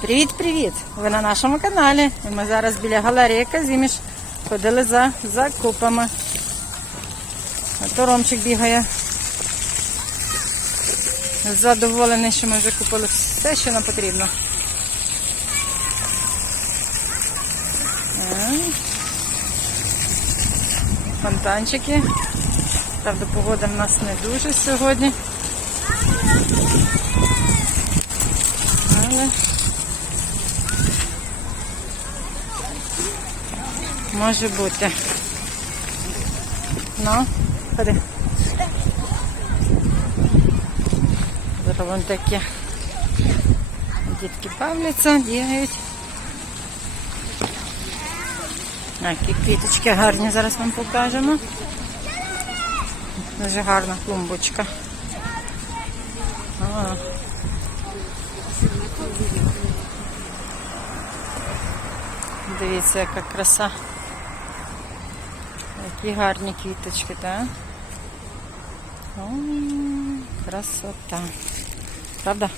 Привіт-привіт! Ви на нашому каналі. І ми зараз біля галереї Казіміш ходили за закупами. А то Ромчик бігає. Задоволений, що ми вже купили все, що нам потрібно. Е. Фонтанчики. Правда, погода в нас не дуже сьогодні. Може бути. Ну, ходи. Вон такі дітки бавляться, бігають. Які квіточки гарні, зараз вам покажемо. Дуже гарна клумбочка. Дивіться, яка краса. Які гарні квіточки, так? О, красота. Правда?